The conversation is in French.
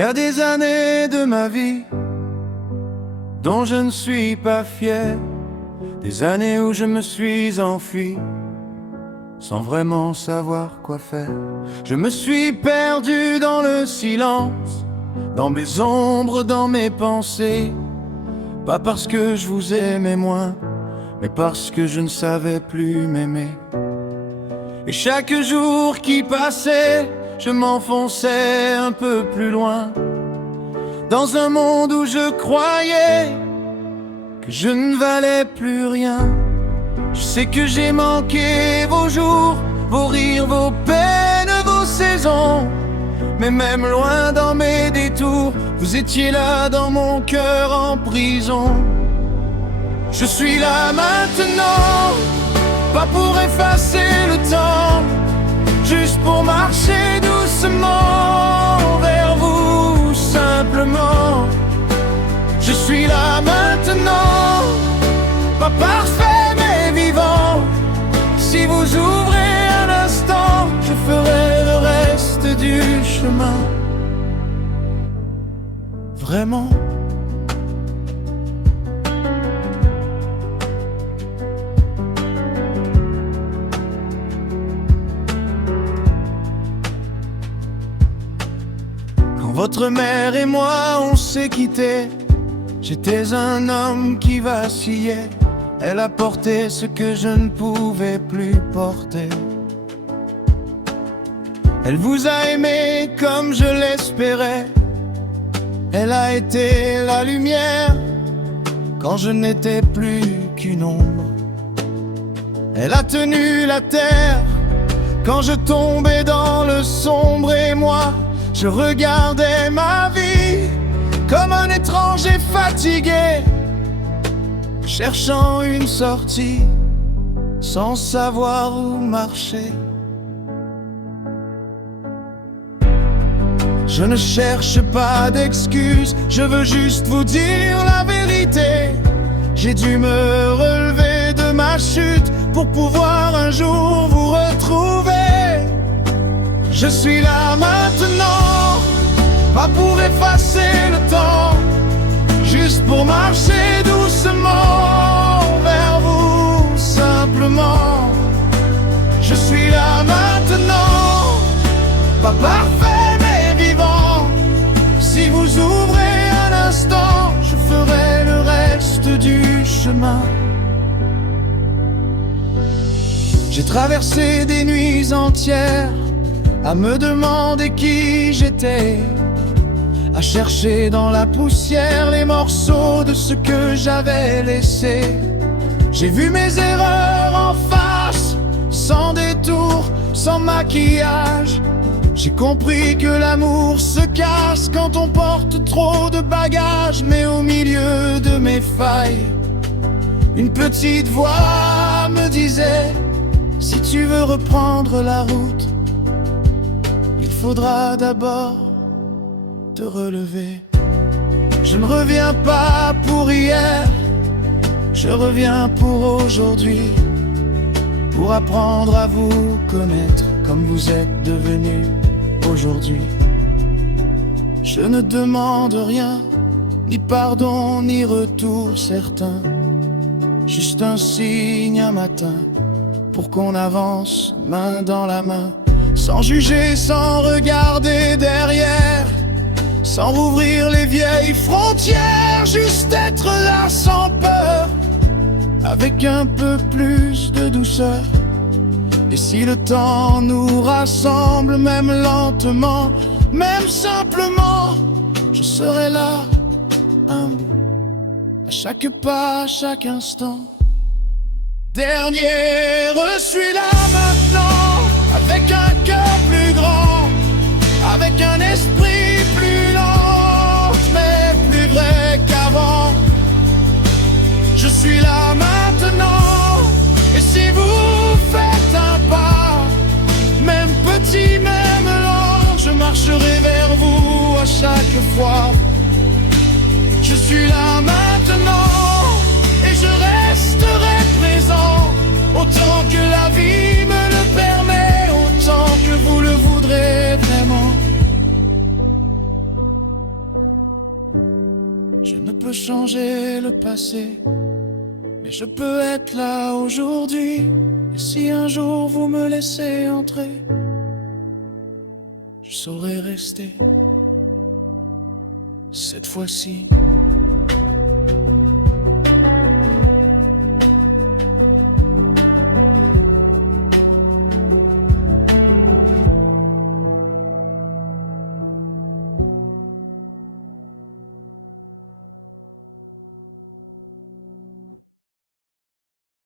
y a des années de ma vie dont je ne suis pas fier, des années où je me suis enfui sans vraiment savoir quoi faire. Je me suis perdu dans le silence, dans mes ombres, dans mes pensées. Pas parce que je vous aimais moins, mais parce que je ne savais plus m'aimer. Et chaque jour qui passait, je m'enfonçais un peu plus loin, dans un monde où je croyais que je ne valais plus rien. Je sais que j'ai manqué vos jours, vos rires, vos peines, vos saisons. Mais même loin dans mes détours, vous étiez là dans mon cœur en prison. Je suis là maintenant, pas pour effacer le temps, juste pour marcher doucement vers vous simplement. Je suis là maintenant, pas parfait mais vivant. Si vous ouvrez un instant, je ferai le reste du chemin. Vraiment. Quand votre mère et moi on s'est quittés, j'étais un homme qui vacillait. Elle a porté ce que je ne pouvais plus porter. Elle vous a aimé comme je l'espérais. Elle a été la lumière quand je n'étais plus qu'une ombre. Elle a tenu la terre quand je tombais dans le sombre. Et moi, je regardais ma vie comme un étranger fatigué, cherchant une sortie sans savoir où marcher. Je ne cherche pas d'excuses, je veux juste vous dire la vérité. J'ai dû me relever de ma chute pour pouvoir un jour vous retrouver. Je suis là maintenant, pas pour effacer le temps, juste pour marcher doucement vers vous simplement. Je suis là maintenant, pas parfait mais vivant. Si vous ouvrez un instant, je ferai le reste du chemin. J'ai traversé des nuits entières à me demander qui j'étais, à chercher dans la poussière les morceaux de ce que j'avais laissé. J'ai vu mes erreurs en face, sans détour, sans maquillage. J'ai compris que l'amour se casse quand on porte trop de bagages. Mais au milieu de mes failles, une petite voix me disait: si tu veux reprendre la route, il faudra d'abord te relever. Je ne reviens pas pour hier, je reviens pour aujourd'hui, pour apprendre à vous connaître comme vous êtes devenus aujourd'hui. Je ne demande rien, ni pardon, ni retour certain, juste un signe un matin pour qu'on avance main dans la main, sans juger, sans regarder derrière, sans rouvrir les vieilles frontières, juste être là sans peur, avec un peu plus de douceur. Et si le temps nous rassemble, même lentement, même simplement, je serai là, humble, à chaque pas, à chaque instant. Dernier, je suis là maintenant, avec un cœur plus grand, avec un esprit plus lent, mais plus vrai qu'avant. Je suis là maintenant, et si vous faites un pas, même petit, même lent, je marcherai vers vous à chaque fois. Je suis là maintenant, et je resterai présent, autant que la vie me le permet, autant que vous le voudrez vraiment. peux changer le passé, mais je peux être là aujourd'hui. Et si un jour vous me laissez entrer, je saurai rester cette fois-ci.